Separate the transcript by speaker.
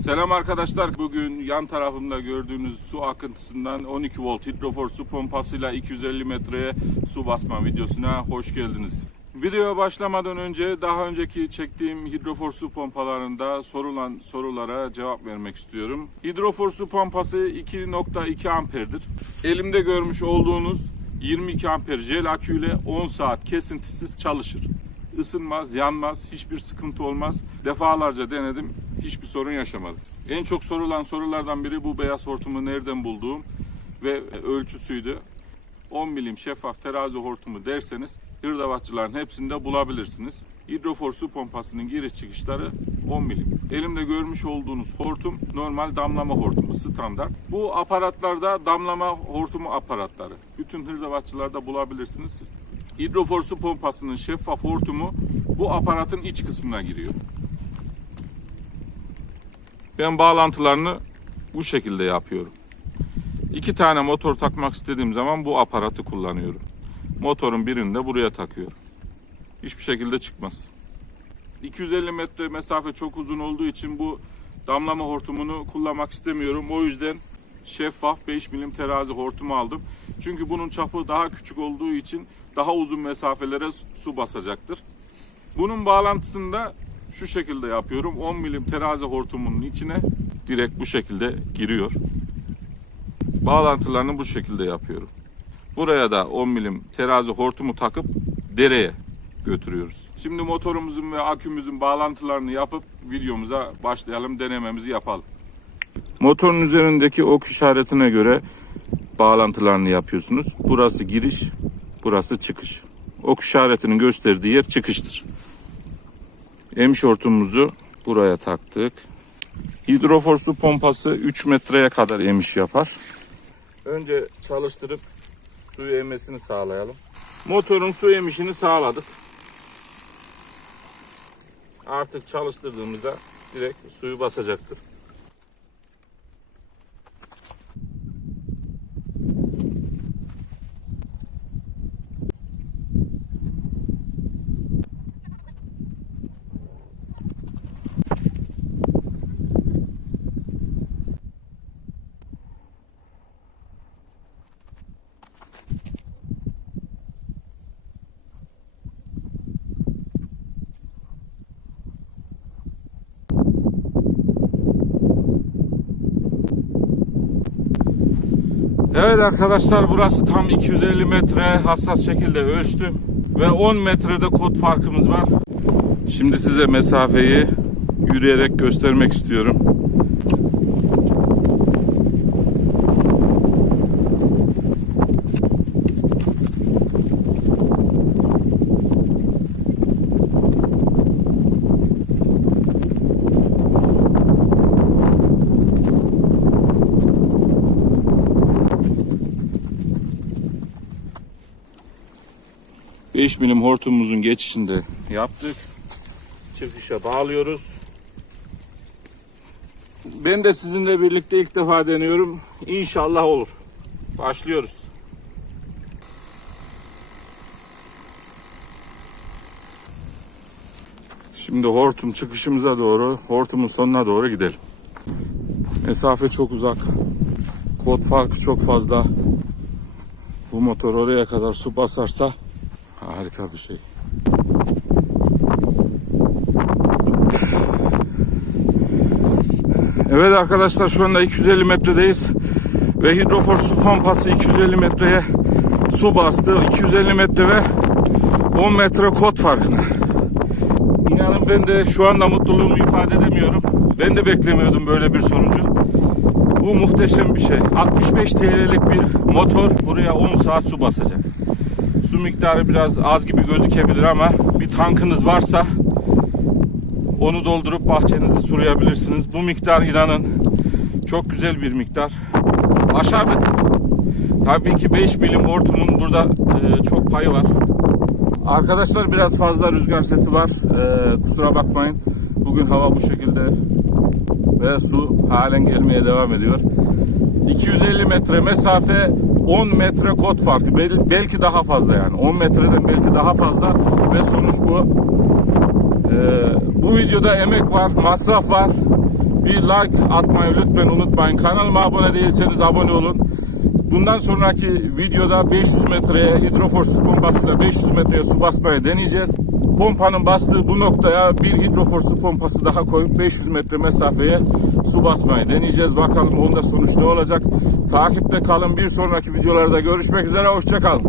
Speaker 1: Selam arkadaşlar. Bugün yan tarafımda gördüğünüz su akıntısından 12 volt hidrofor su pompasıyla 250 metreye su basma videosuna hoş geldiniz. Videoya başlamadan önce daha önceki çektiğim hidrofor su pompalarında sorulan sorulara cevap vermek istiyorum. Hidrofor su pompası 2.2 amperdir. Elimde görmüş olduğunuz 22 amper jel aküyle 10 saat kesintisiz çalışır. Isınmaz, yanmaz, hiçbir sıkıntı olmaz. Defalarca denedim, hiçbir sorun yaşamadım. En çok sorulan sorulardan biri bu beyaz hortumu nereden bulduğum ve ölçüsüydü. 10 milim şeffaf terazi hortumu derseniz hırdavatçıların hepsinde bulabilirsiniz. Hidrofor su pompasının giriş çıkışları 10 milim. Elimde görmüş olduğunuz hortum normal damlama hortumu standart. Bu aparatlarda damlama hortumu aparatları. Bütün hırdavatçılarda bulabilirsiniz. Hidrofor su pompasının şeffaf hortumu bu aparatın iç kısmına giriyor. Ben bağlantılarını bu şekilde yapıyorum. İki tane motor takmak istediğim zaman bu aparatı kullanıyorum. Motorun birini de buraya takıyorum. Hiçbir şekilde çıkmaz. 250 metre mesafe çok uzun olduğu için bu damlama hortumunu kullanmak istemiyorum. O yüzden şeffaf 5 milim terazi hortumu aldım. Çünkü bunun çapı daha küçük olduğu için daha uzun mesafelere su basacaktır. Bunun bağlantısını da şu şekilde yapıyorum. 10 milim terazi hortumunun içine direkt bu şekilde giriyor. Bağlantılarını bu şekilde yapıyorum. Buraya da 10 milim terazi hortumu takıp dereye götürüyoruz. Şimdi motorumuzun ve akümüzün bağlantılarını yapıp videomuza başlayalım, denememizi yapalım. Motorun üzerindeki ok işaretine göre bağlantılarını yapıyorsunuz. Burası giriş, burası çıkış. Ok işaretinin gösterdiği yer çıkıştır. Emiş hortumumuzu buraya taktık. Hidrofor su pompası 3 metreye kadar emiş yapar. Önce çalıştırıp suyu emmesini sağlayalım. Motorun su emişini sağladık. Artık çalıştırdığımızda direkt suyu basacaktır. Evet arkadaşlar burası tam 250 metre hassas şekilde ölçtüm ve 10 metrede kod farkımız var. Şimdi size mesafeyi yürüyerek göstermek istiyorum. Beş milim hortumumuzun geçişinde yaptık. Çıkışa bağlıyoruz. Ben de sizinle birlikte ilk defa deniyorum. İnşallah olur. Başlıyoruz. Şimdi hortum çıkışımıza doğru, hortumun sonuna doğru gidelim. Mesafe çok uzak. Kod farkı çok fazla. Bu motor oraya kadar su basarsa harika bir şey. Evet arkadaşlar şu anda 250 metredeyiz. Ve hidrofor su pompası 250 metreye su bastı. 250 metre ve 10 metre kod farkına. İnanın ben de şu anda mutluluğumu ifade edemiyorum. Ben de beklemiyordum böyle bir sonucu. Bu muhteşem bir şey. 65 TL'lik bir motor buraya 10 saat su basacak. Su miktarı biraz az gibi gözükebilir ama bir tankınız varsa onu doldurup bahçenizi sulayabilirsiniz. Bu miktar inanın çok güzel bir miktar. Başardık. Tabii ki 5 milim hortumun burada e, çok payı var. Arkadaşlar biraz fazla rüzgar sesi var. E, kusura bakmayın. Bugün hava bu şekilde ve su halen gelmeye devam ediyor. 250 metre mesafe 10 metre kod farkı Bel- belki daha fazla yani 10 metreden belki daha fazla ve sonuç bu. Ee, bu videoda emek var, masraf var. Bir like atmayı lütfen unutmayın. Kanalıma abone değilseniz abone olun. Bundan sonraki videoda 500 metreye hidrofor su pompasıyla 500 metreye su basmayı deneyeceğiz. Pompanın bastığı bu noktaya bir hidrofor su pompası daha koyup 500 metre mesafeye su basmayı deneyeceğiz. Bakalım onda sonuç ne olacak. Takipte kalın. Bir sonraki videolarda görüşmek üzere. Hoşçakalın.